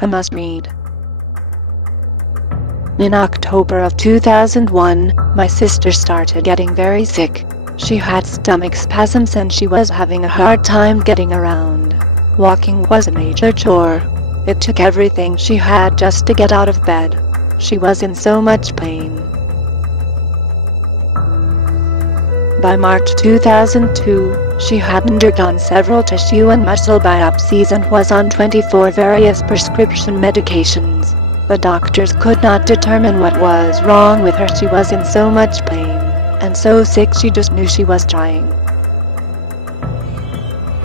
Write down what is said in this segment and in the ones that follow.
A must-read. In October of 2001, my sister started getting very sick. She had stomach spasms and she was having a hard time getting around. Walking was a major chore. It took everything she had just to get out of bed. She was in so much pain. By March 2002, she had undergone several tissue and muscle biopsies and was on 24 various prescription medications. The doctors could not determine what was wrong with her. She was in so much pain and so sick she just knew she was dying.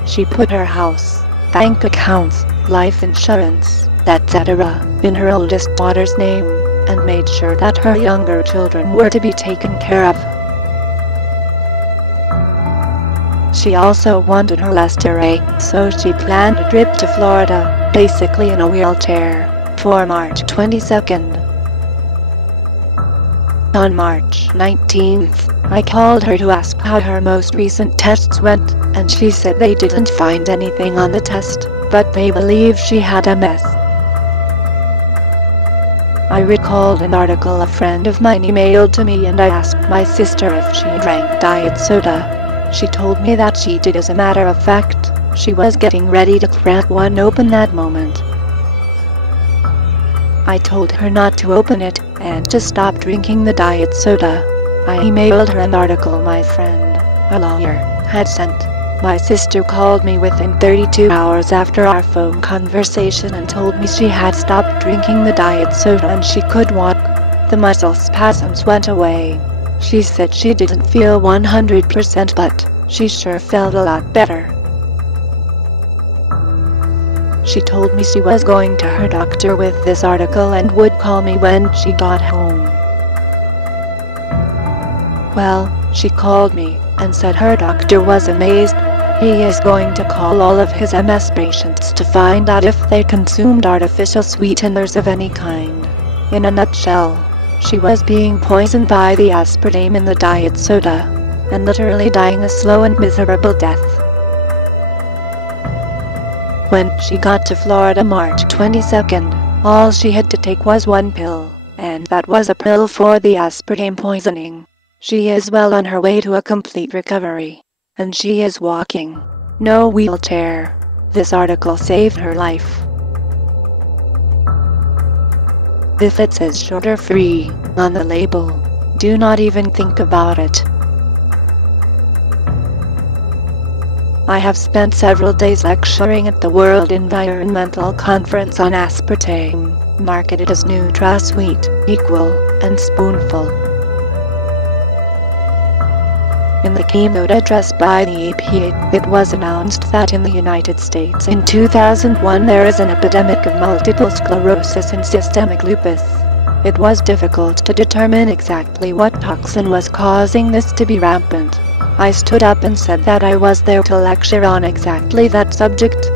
She put her house, bank accounts, life insurance, etc. in her oldest daughter's name, and made sure that her younger children were to be taken care of. She also wanted her Lester, so she planned a trip to Florida, basically in a wheelchair, for March 22nd. On March 19th, I called her to ask how her most recent tests went, and she said they didn't find anything on the test, but they believe she had MS. I recalled an article a friend of mine emailed to me and I asked my sister if she drank diet soda. She told me that she did. As a matter of fact, she was getting ready to crack one open that moment. I told her not to open it, and to stop drinking the diet soda. I emailed her an article my friend, a lawyer, had sent. My sister called me within 32 hours after our phone conversation and told me she had stopped drinking the diet soda and she could walk. The muscle spasms went away. She said she didn't feel 100%, but she sure felt a lot better. She told me she was going to her doctor with this article and would call me when she got home. Well, she called me and said her doctor was amazed. He is going to call all of his MS patients to find out if they consumed artificial sweeteners of any kind. In a nutshell, she was being poisoned by the aspartame in the diet soda, and literally dying a slow and miserable death. When she got to Florida March 22nd, all she had to take was one pill, and that was a pill for the aspartame poisoning. She is well on her way to a complete recovery, and she is walking. No wheelchair. This article saved her life. If it says sugar-free on the label, do not even think about it. I have spent several days lecturing at the World Environmental Conference on aspartame, marketed as NutraSweet, Equal, and Spoonful. In the keynote address by the EPA, it was announced that in the United States in 2001 there is an epidemic of multiple sclerosis and systemic lupus. It was difficult to determine exactly what toxin was causing this to be rampant. I stood up and said that I was there to lecture on exactly that subject.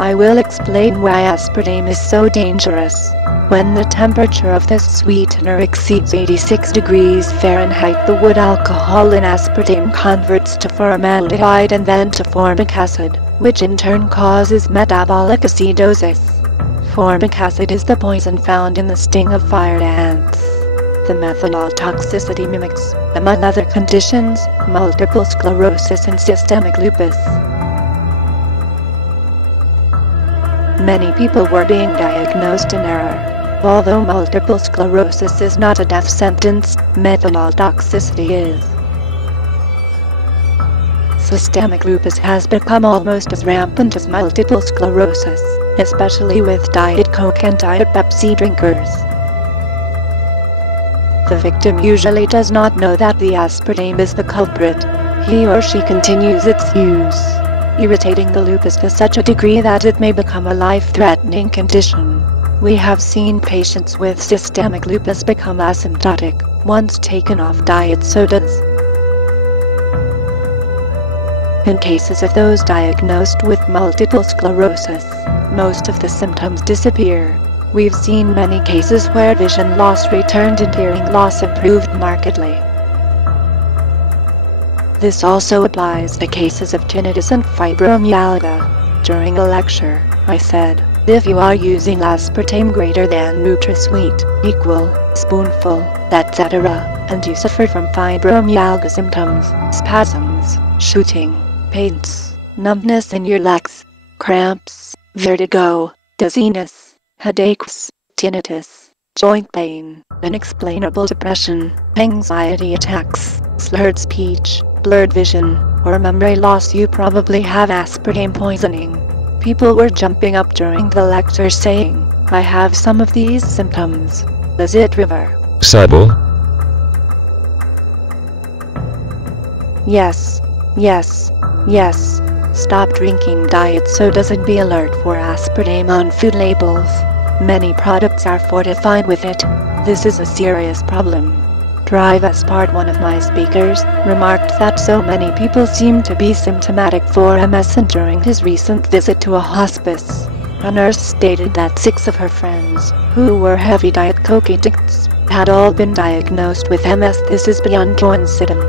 I will explain why aspartame is so dangerous. When the temperature of this sweetener exceeds 86 degrees Fahrenheit, the wood alcohol in aspartame converts to formaldehyde and then to formic acid, which in turn causes metabolic acidosis. Formic acid is the poison found in the sting of fire ants. The methanol toxicity mimics, among other conditions, multiple sclerosis and systemic lupus. Many people were being diagnosed in error. Although multiple sclerosis is not a death sentence, methanol toxicity is. Systemic lupus has become almost as rampant as multiple sclerosis, especially with Diet Coke and Diet Pepsi drinkers. The victim usually does not know that the aspartame is the culprit. He or she continues its use, irritating the lupus to such a degree that it may become a life-threatening condition. We have seen patients with systemic lupus become asymptotic once taken off diet sodas. In cases of those diagnosed with multiple sclerosis, most of the symptoms disappear. We've seen many cases where vision loss returned and hearing loss improved markedly. This also applies to cases of tinnitus and fibromyalgia. During a lecture, I said, if you are using aspartame greater than NutraSweet, equal, spoonful, etc., and you suffer from fibromyalgia symptoms, spasms, shooting, pains, numbness in your legs, cramps, vertigo, dizziness, headaches, tinnitus, joint pain, unexplainable depression, anxiety attacks, slurred speech, blurred vision, or memory loss, you probably have aspartame poisoning. People were jumping up during the lecture saying, I have some of these symptoms. Is it River? Sabo? Yes, yes, yes. Stop drinking diet sodas and be alert for aspartame on food labels. Many products are fortified with it. This is a serious problem. Drive Aspart, one of my speakers, remarked that so many people seem to be symptomatic for MS, and during his recent visit to a hospice, a nurse stated that 6 of her friends, who were heavy Diet Coke addicts, had all been diagnosed with MS. This is beyond coincidence.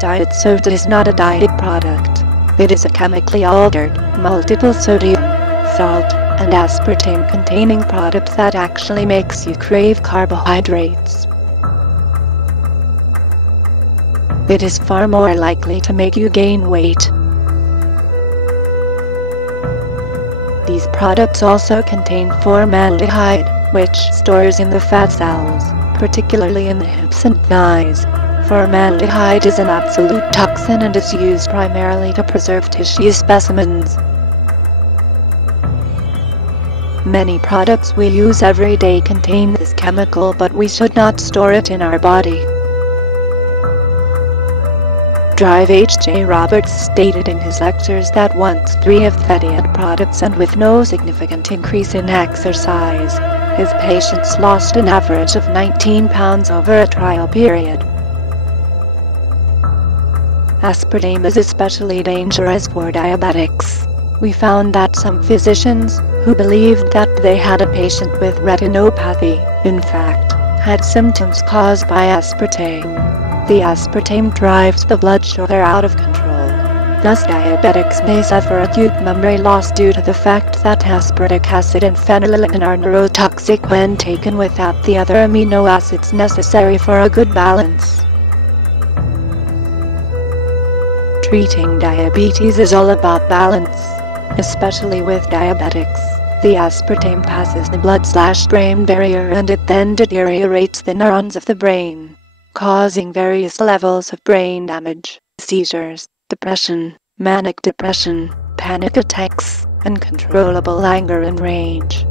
Diet soda is not a diet product. It is a chemically altered, multiple sodium, salt, and aspartame containing product that actually makes you crave carbohydrates. It is far more likely to make you gain weight. These products also contain formaldehyde, which stores in the fat cells, particularly in the hips and thighs. Formaldehyde is an absolute toxin and is used primarily to preserve tissue specimens. Many products we use every day contain this chemical, but we should not store it in our body. Drive H.J. Roberts stated in his lectures that once free of fatty acid products and with no significant increase in exercise, his patients lost an average of 19 pounds over a trial period. Aspartame is especially dangerous for diabetics. We found that some physicians, who believed that they had a patient with retinopathy, in fact, had symptoms caused by aspartame. The aspartame drives the blood sugar out of control. Thus diabetics may suffer acute memory loss due to the fact that aspartic acid and phenylalanine are neurotoxic when taken without the other amino acids necessary for a good balance. Treating diabetes is all about balance, especially with diabetics. The aspartame passes the blood-brain barrier and it then deteriorates the neurons of the brain, causing various levels of brain damage, seizures, depression, manic depression, panic attacks, uncontrollable anger and rage.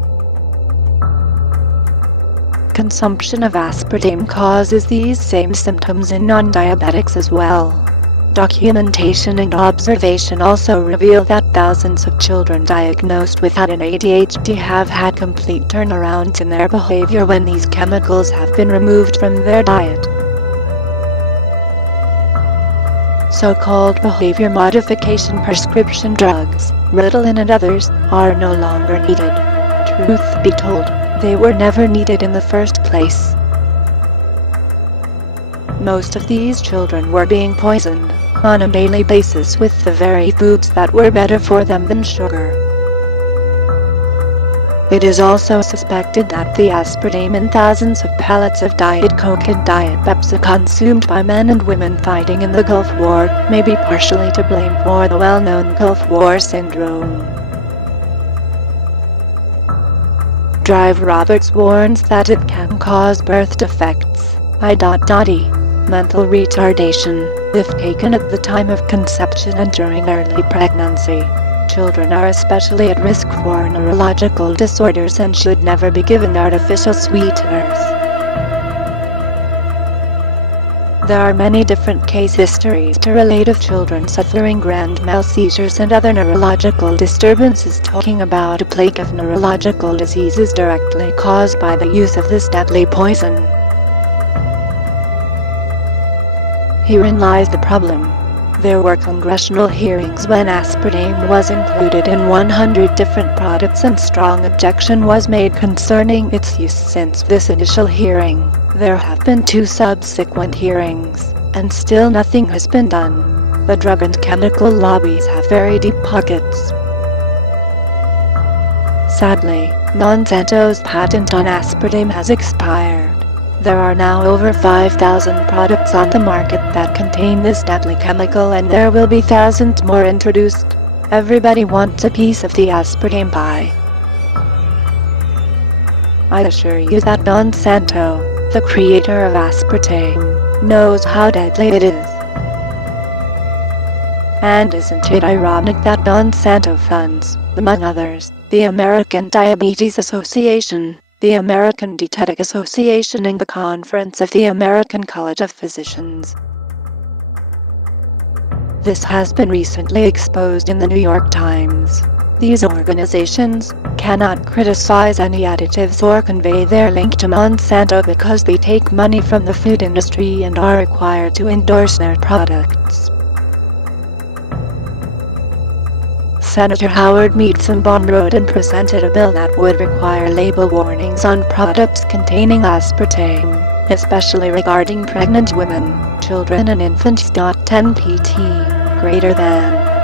Consumption of aspartame causes these same symptoms in non-diabetics as well. Documentation and observation also reveal that thousands of children diagnosed with AD and ADHD have had complete turnarounds in their behavior when these chemicals have been removed from their diet. So-called behavior modification prescription drugs, Ritalin and others, are no longer needed. Truth be told, they were never needed in the first place. Most of these children were being poisoned on a daily basis with the very foods that were better for them than sugar. It is also suspected that the aspartame in thousands of pallets of Diet Coke and Diet Pepsi consumed by men and women fighting in the Gulf War may be partially to blame for the well-known Gulf War syndrome. Drive Roberts warns that it can cause birth defects, i.e. mental retardation, if taken at the time of conception and during early pregnancy. Children are especially at risk for neurological disorders and should never be given artificial sweeteners. There are many different case histories to relate of children suffering grand mal seizures and other neurological disturbances, talking about a plague of neurological diseases directly caused by the use of this deadly poison. Herein lies the problem. There were congressional hearings when aspartame was included in 100 different products and strong objection was made concerning its use. Since this initial hearing, there have been 2 subsequent hearings, and still nothing has been done. The drug and chemical lobbies have very deep pockets. Sadly, Monsanto's patent on aspartame has expired. There are now over 5,000 products on the market that contain this deadly chemical, and there will be thousands more introduced. Everybody wants a piece of the aspartame pie. I assure you that Monsanto, the creator of aspartame, knows how deadly it is. And isn't it ironic that Monsanto funds, among others, the American Diabetes Association, the American Dietetic Association, and the Conference of the American College of Physicians? This has been recently exposed in the New York Times. These organizations cannot criticize any additives or convey their link to Monsanto because they take money from the food industry and are required to endorse their products. Senator Howard Meizenbaum wrote and presented a bill that would require label warnings on products containing aspartame, especially regarding pregnant women, children and infants. 10 pt. greater than